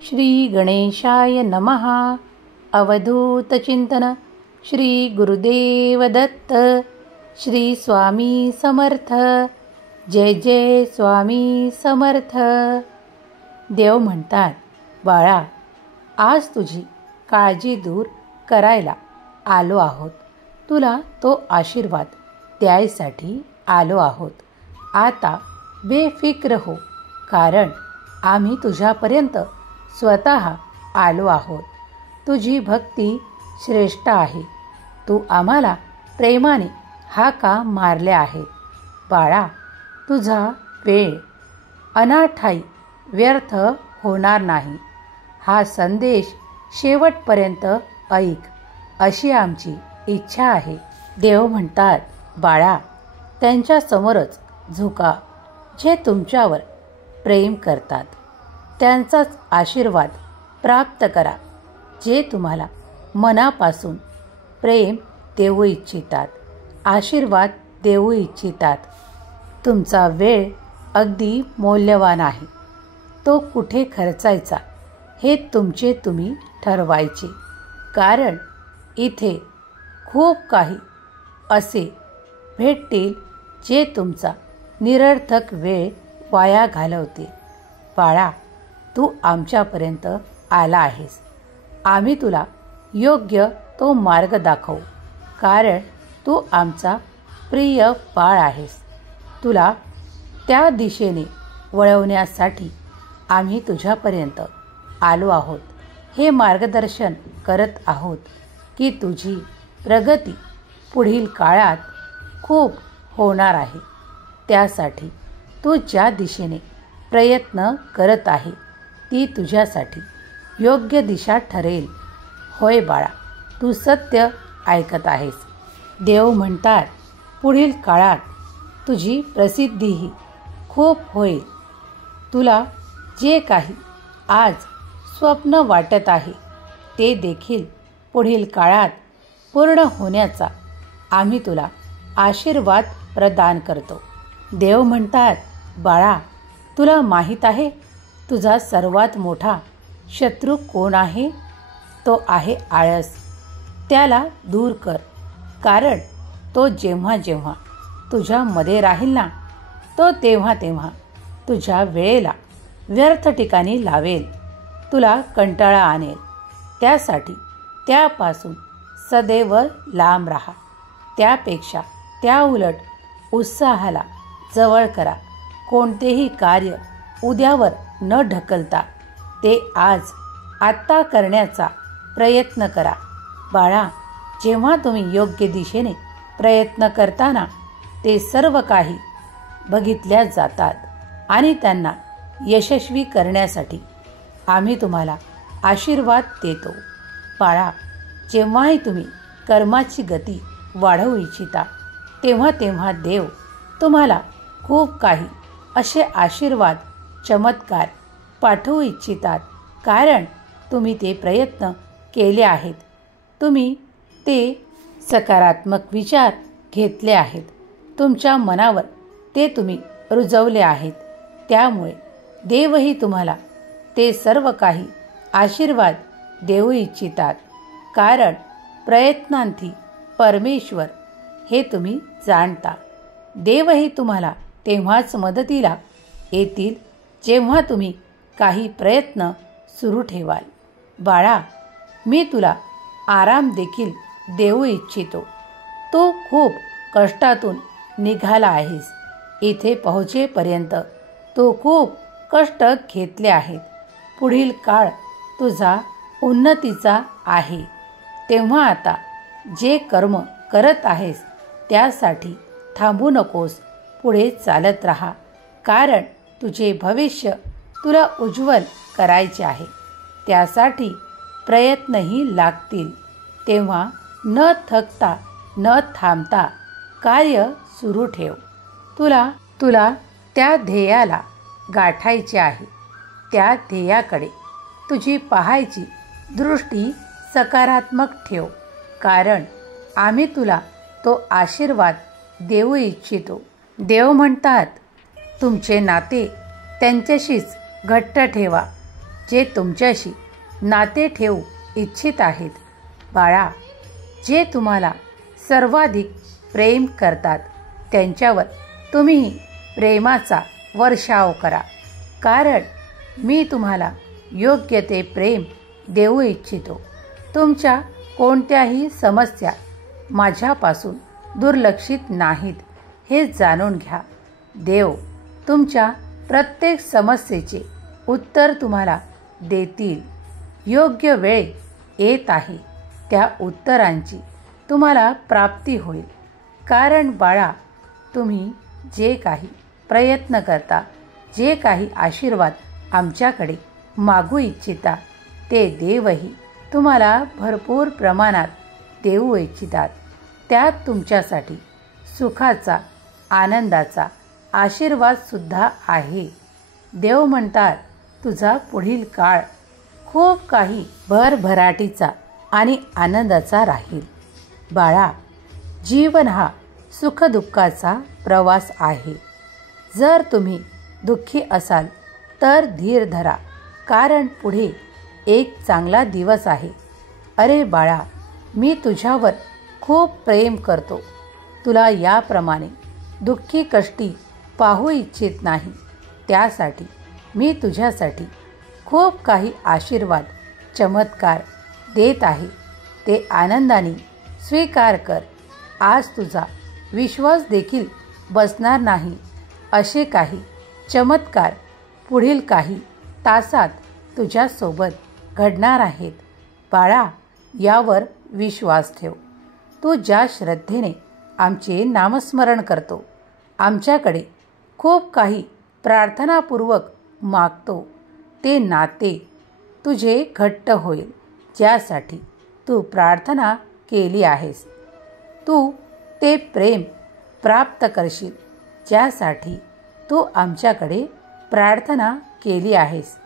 श्री गणेशाय नमः. अवधूत चिंतन. श्री गुरुदेव दत्त. श्री स्वामी समर्थ. जय जय स्वामी समर्थ. देव म्हणतात, बाळा, आज तुझी काळजी दूर करायला आलो आहोत. तुला तो आशीर्वाद द्यायसाठी आलो आहोत. आता बेफिक्र हो, कारण आम्ही तुझ्यापर्यंत स्वतः आलो आहोत. तुझी भक्ती श्रेष्ठ आहे. तू आम्हाला प्रेमाने हाका मारल्या आहेत. बाळा, तुझा वेळ अनाठाई व्यर्थ होणार नाही. हा संदेश शेवटपर्यंत ऐक, अशी आमची इच्छा आहे. देव म्हणतात, बाळा, त्यांच्यासमोरच झुका जे तुमच्यावर प्रेम करतात. त्यांचाच आशीर्वाद प्राप्त करा जे तुम्हाला मनापासून प्रेम देऊ इच्छितात, आशीर्वाद देऊ इच्छितात. तुमचा वेळ अगदी मौल्यवान आहे. तो कुठे खर्चायचा हे तुमचे तुम्ही ठरवायचे. कारण इथे खूप काही असे भेटतील जे तुमचा निरर्थक वेळ वाया घालवतील. बाळा, तू आमच्यापर्यंत आला आहेस. आम्ही तुला योग्य तो मार्ग दाखवू, कारण तू आमचा प्रिय बाळ आहेस. तुला त्या दिशेने वळवण्यासाठी आम्ही तुझ्यापर्यंत आलो आहोत. हे मार्गदर्शन करत आहोत की तुझी प्रगती पुढील काळात खूप होणार आहे. त्यासाठी तू ज्या दिशेने प्रयत्न करत आहे ती तुझ्यासाठी योग्य दिशा ठरेल. होय बाळा, तू सत्य ऐकत आहेस. देव म्हणतात, पुढील काळात तुझी प्रसिद्धीही खूप होईल. तुला जे काही आज स्वप्न वाटत आहे ते देखील पुढील काळात पूर्ण होण्याचा आम्ही तुला आशीर्वाद प्रदान करतो. देव म्हणतात, बाळा, तुला माहीत आहे तुझा सर्वात मोठा शत्रू कोण आहे? तो आहे आळस. त्याला दूर कर, कारण तो जेव्हा जेव्हा तुझ्यामध्ये राहील ना, तो तेव्हा तेव्हा तुझ्या वेळेला व्यर्थ ठिकाणी लावेल, तुला कंटाळा आणेल. त्यासाठी त्यापासून सदैव लांब राहा. त्यापेक्षा त्या उलट उत्साहाला जवळ करा. कोणतेही कार्य उद्यावर न ढकलता ते आज आत्ता करण्याचा प्रयत्न करा. बाळा, जेव्हा तुम्ही योग्य दिशेने प्रयत्न करताना ते सर्व काही बघितल्या जातात आणि त्यांना यशस्वी करण्यासाठी आम्ही तुम्हाला आशीर्वाद देतो. बाळा, जेव्हाही तुम्ही कर्माची गती वाढवू इच्छिता तेव्हा तेव्हा देव तुम्हाला खूप काही असे आशीर्वाद, चमत्कार पाठवू इच्छितात. कारण तुम्ही ते प्रयत्न केले आहेत. तुम्ही ते सकारात्मक विचार घेतले आहेत. तुमच्या मनावर ते तुम्ही रुजवले आहेत. त्यामुळे देवही तुम्हाला ते सर्व काही आशीर्वाद देऊ इच्छितात. कारण प्रयत्नांती परमेश्वर हे तुम्ही जाणता. देवही तुम्हाला तेव्हाच मदतीला येतील जेव्हा तुम्ही काही प्रयत्न सुरू ठेवाल. बाळा, मी तुला आराम देखील देऊ इच्छितो. तू खूप कष्टातून निघाला आहेस. इथे पोहोचेपर्यंत तू खूप कष्ट घेतले आहेत. पुढील काळ तुझा उन्नतीचा आहे. तेव्हा आता जे कर्म करत आहेस त्यासाठी थांबू नकोस. पुढे चालत राहा. कारण तुझे भविष्य तुला उज्ज्वल करायचे आहे. त्यासाठी प्रयत्नही लागतील. तेव्हा न थकता न थांबता कार्य सुरू ठेव. तुला त्या ध्येयाला गाठायचे आहे. त्या ध्येयाकडे तुझी पाहायची दृष्टी सकारात्मक ठेव. कारण आम्ही तुला तो आशीर्वाद देऊ इच्छितो. देव म्हणतात, तुमचे नाते त्यांच्याशीच घट्ट ठेवा. जे तुमच्याशी नाते ठेवू इच्छित आहेत. बाळा, जे तुम्हाला सर्वाधिक प्रेम करतात त्यांच्यावर तुम्ही प्रेमाचा वर्षाव करा, कारण मी तुम्हाला योग्य ते प्रेम देऊ इच्छितो. तुमच्या कोणत्याही समस्या माझ्यापासून दुर्लक्षित नाहीत हे जाणून घ्या. देव तुमच्या प्रत्येक समस्येचे उत्तर तुम्हाला देतील. योग्य वेळ येत आहे, त्या उत्तरांची तुम्हाला प्राप्ती होईल. कारण बाळा, तुम्ही जे काही प्रयत्न करता, जे काही आशीर्वाद आमच्याकडे मागू इच्छिता, ते देवही तुम्हाला भरपूर प्रमाणात देऊ इच्छितात. त्यात तुमच्यासाठी सुखाचा, आनंदाचा आशीर्वादसुद्धा आहे. देव म्हणतात, तुझा पुढील काळ खूप काही भरभराटीचा आणि आनंदाचा राहील. बाळा, जीवन हा सुखदुःखाचा प्रवास आहे. जर तुम्ही दुःखी असाल तर धीर धरा, कारण पुढे एक चांगला दिवस आहे. अरे बाळा, मी तुझ्यावर खूप प्रेम करतो. तुला याप्रमाणे दुःखी कष्टी पाहू इच्छित नाही. त्यासाठी मी तुझ्यासाठी खूप काही आशीर्वाद, चमत्कार देत आहे. ते आनंदाने स्वीकार कर. आज तुझा विश्वास देखील बसणार नाही असे काही चमत्कार पुढील काही तासात तुझ्यासोबत घडणार आहेत. बाळा, यावर विश्वास ठेव. तू ज्या श्रद्धेने आमचे नामस्मरण करतो, आमच्याकडे खूप काही प्रार्थनापूर्वक मागतो, ते नाते तुझे घट्ट होईल, ज्यासाठी तू प्रार्थना केली आहेस. तू ते प्रेम प्राप्त करशील, ज्यासाठी तू आमच्याकडे प्रार्थना केली आहेस.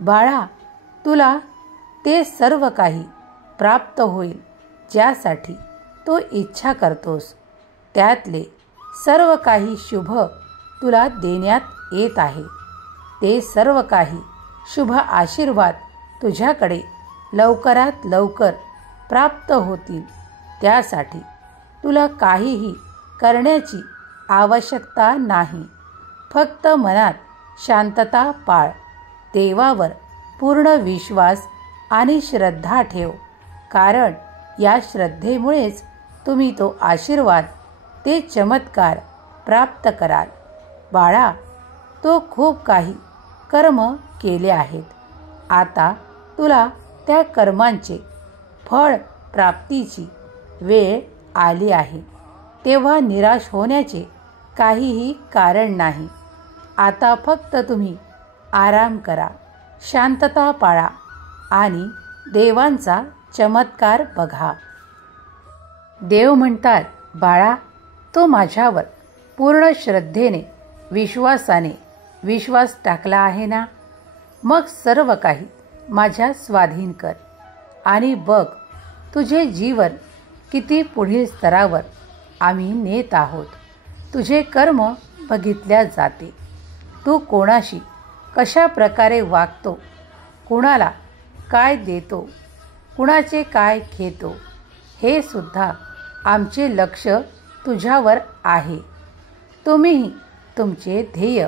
बाळा, तुला ते सर्व काही प्राप्त होईल, ज्यासाठी तू इच्छा करतोस. त्यातले सर्व काही शुभ तुला देण्यात येत आहे. ते सर्व काही शुभ आशीर्वाद तुझ्याकडे लवकरात लवकर प्राप्त होतील. त्यासाठी तुला काहीही करण्याची आवश्यकता नाही. फक्त मनात शांतता पाळ. देवावर पूर्ण विश्वास आणि श्रद्धा ठेव, कारण या श्रद्धेमुळेच तुम्ही तो आशीर्वाद, ते चमत्कार प्राप्त कराल. बाळा, तो खूप काही कर्म केले आहेत. आता तुला त्या कर्मांचे फळ प्राप्तीची वेळ आली आहे. तेव्हा निराश होण्याचे काहीही कारण नाही. आता फक्त तुम्ही आराम करा, शांतता पाळा आणि देवांचा चमत्कार बघा. देव म्हणतात, बाळा, तो माझ्यावर पूर्ण श्रद्धेने, विश्वासाने विश्वास टाकला आहे ना, मग सर्व काही माझ्या स्वाधीन कर आणि बघ तुझे जीवन किती पुढील स्तरावर आम्ही नेत आहोत. तुझे कर्म बघितल्या जाते. तू कोणाशी कशा प्रकारे वागतो, कुणाला काय देतो, कुणाचे काय घेतो, हे सुद्धा आमचे लक्ष तुझ्यावर आहे. तुम्हीही तुमचे ध्येय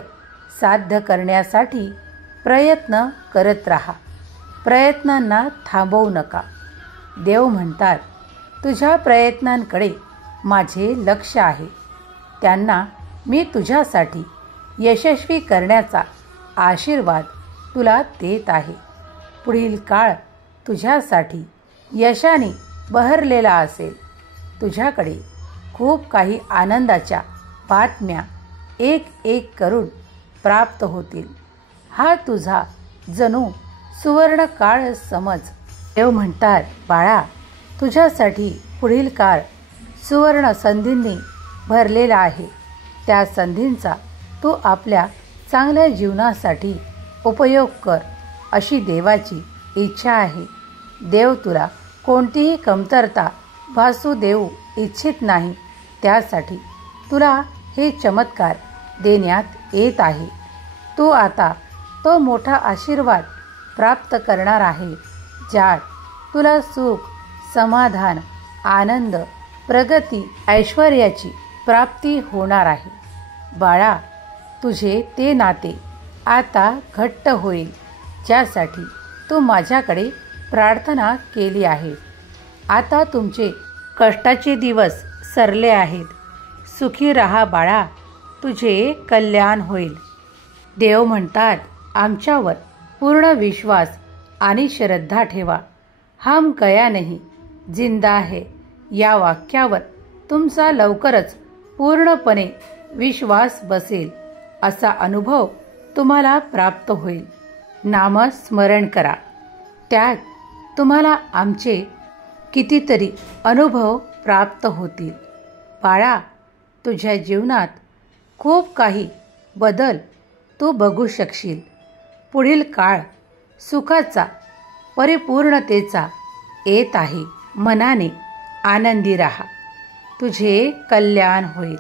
साध्य करण्यासाठी प्रयत्न करत राहा. प्रयत्नांना थांबवू नका. देव म्हणतात, तुझ्या प्रयत्नांकडे माझे लक्ष आहे. त्यांना मी तुझ्यासाठी यशस्वी करण्याचा आशीर्वाद तुला देत आहे. पुढील काळ तुझ्यासाठी यशाने बहरलेला असेल. तुझ्याकडे खूप काही आनंदाच्या बातम्या एक एक करून प्राप्त होतील. हा तुझा जणू सुवर्ण काळ समज. देव म्हणतात, बाळा, तुझ्यासाठी पुढील काळ सुवर्ण संधींनी भरलेला आहे. त्या संधींचा तू आपल्या चांगल्या जीवनासाठी उपयोग कर, अशी देवाची इच्छा आहे. देव तुला कोणतीही कमतरता भासू देऊ इच्छित नाही. त्यासाठी तुला हे चमत्कार देण्यात येत आहे. तू आता तो मोठा आशीर्वाद प्राप्त करणार आहे, ज्यात तुला सुख, समाधान, आनंद, प्रगती, ऐश्वर्याची प्राप्ती होणार आहे. बाळा, तुझे ते नाते आता घट्ट होईल, ज्यासाठी तू माझ्याकडे प्रार्थना केली आहे. आता तुमचे कष्टाचे दिवस सरले आहेत. सुखी रहा बाळा, तुझे कल्याण होईल. देव म्हणतात, आमच्यावर पूर्ण विश्वास आणि श्रद्धा ठेवा. हम गया नहीं, जिंदा है या वाक्यावर तुमचा लवकरच पूर्णपणे विश्वास बसेल, असा अनुभव तुम्हाला प्राप्त होईल. नामस्मरण करा, त्यात तुम्हाला आमचे कितीतरी अनुभव प्राप्त होतील. बाळा, तुझ्या जीवनात खूप काही बदल तू बघू शकशील. पुढील काळ सुखाचा, परिपूर्णतेचा येत आहे. मनाने आनंदी राहा, तुझे कल्याण होईल.